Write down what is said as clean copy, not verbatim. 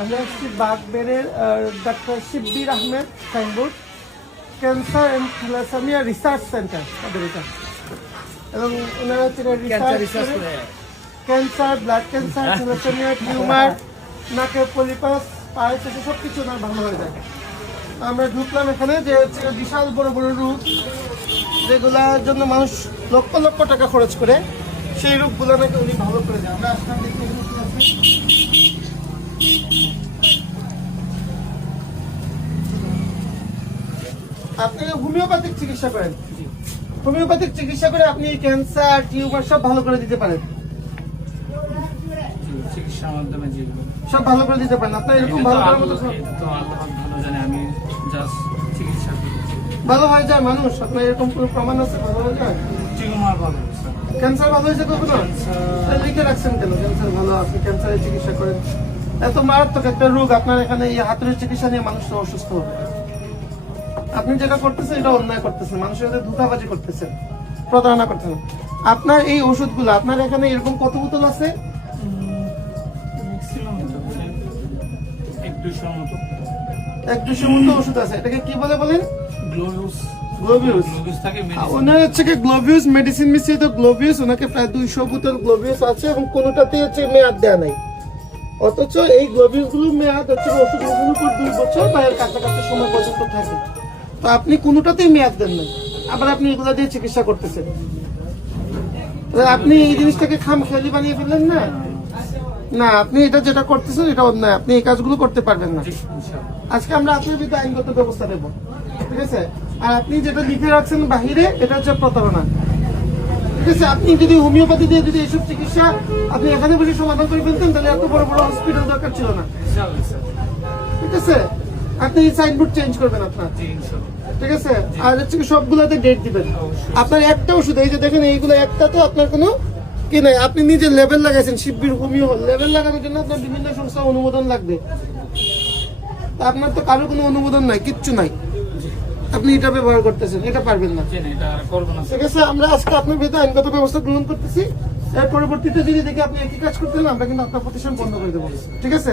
আমরা আসছি বাগবেড়ের ডাক্তার Shibbir Ahmed signboard, cancer and thalassaemia research centre তাদের এটা। এবং ওনারা হচ্ছে রিসার্চ করে cancer, blood cancer, thalassaemia, tumour, নাকের পলিপাস, পায়ের সব কিছু ওনার ভালো হয়ে যায়। আমরা ঢুকলাম এখানে, যে হচ্ছে বিশাল বড় বড় রোগ যেগুলোর জন্য মানুষ লক্ষ লক্ষ টাকা খরচ করে, সেই রোগগুলো নাকি উনি ভালো করে দেয়। আমরা আসলাম, দেখি এখানে কি আছে। আপনি হোমিওপ্যাথিক চিকিৎসা করেন, হোমিওপ্যাথিক চিকিৎসা করে আপনি ক্যান্সার, টিউমার সব ভালো করে দিতে পারেন, চিকিৎসার মাধ্যমে সব ভালো করে দিতে পারেন। আপনার এরকম ভালো করার মতো তো আল্লাহ ভালো জানে, আমি জাস্ট চিকিৎসা করি, ভালো হয়ে যায় মানুষ। আপনার এরকম কোনো প্রমাণ আছে ভালো হয়ে যায়? টিউমার ভালো, ক্যান্সার ভালো হয়েছে কখনো? লিখে রাখছেন কেন ক্যান্সার ভালো আছে, ক্যান্সারের চিকিৎসা করেন? এত মারাত্মক একটা রোগ, আপনার এখানে এই হাতুড়ির চিকিৎসা নিয়ে মানুষ অসুস্থ হবে। আপনি যেটা করতেছেন এটা অন্যায় করতেছেন, মানুষের সাথে ধোঁকাবাজি করতেছেন, প্রতারণা করতেছেন। আপনার এই ওষুধগুলো আপনার এখানে এরকম কত বোতল আছে? এক 200 মতো ওষুধ আছে। এটাকে কি বলে বলেন? গ্লোভিউস। গ্লোভিউস ওনার হচ্ছে কি গ্লোভিউস মেডিসিন মিশিয়ে, তো গ্লোভিউস ওনাকে প্রায় 200 বোতল গ্লোভিউস আছে এবং কোনোটাতে হচ্ছে মেয়াদ দেয়া নাই। অথচ এই গ্লোভিউস গুলো মেয়াদ হচ্ছে ওষুধগুলোর উপর 2 বছর বা এর কাছাকাছি সময় পর্যন্ত থাকে। তো আপনি কোনোটাতেই মেয়াদ দেন নাই, আবার আপনি এগুলা দিয়ে চিকিৎসা করতেছেন। আপনি এই জিনিসটাকে খামখেয়ালি বানিয়ে ফেললেন না? না, আপনি এটা যেটা করতেছেন এটা অন্যায়, আপনি এই কাজগুলো করতে পারবেন না। আজকে আমরা আপনার বিরুদ্ধে আইনগত ব্যবস্থা নেব, ঠিক আছে? আর আপনি যেটা লিখে রাখছেন বাহিরে, এটা হচ্ছে প্রতারণা, ঠিক আছে? আপনি যদি হোমিওপ্যাথি দিয়ে যদি এইসব চিকিৎসা আপনি এখানে বসে সমাধান করে ফেলতেন, তাহলে এত বড় বড় হসপিটাল দরকার ছিল না, ঠিক আছে? আপনি এই সাইনবোর্ড চেঞ্জ করবেন আপনার, ঠিক আছে? আর হচ্ছে সবগুলোতে ডেট দিবেন। আপনার একটা ওষুধ, এই যে দেখেন এইগুলো একটা, তো আপনার কোনো কি নাই। আপনি নিজে লেবেল লাগাইছেন শিবির হোমিও, লেবেল লাগানোর জন্য আপনার বিভিন্ন সংস্থা অনুমোদন লাগবে। আপনার তো কারো কোনো অনুমোদন নাই, কিচ্ছু নাই, আপনি এটা ব্যবহার করতেছেন, এটা পারবেন না, ঠিক আছে? আমরা আজকে আপনার বিরুদ্ধে আইনগত ব্যবস্থা গ্রহণ করতেছি। এর পরবর্তীতে যদি দেখি আপনি একই কাজ করতেন, আমরা কিন্তু আপনার প্রতিষ্ঠান বন্ধ করে দেবো, ঠিক আছে?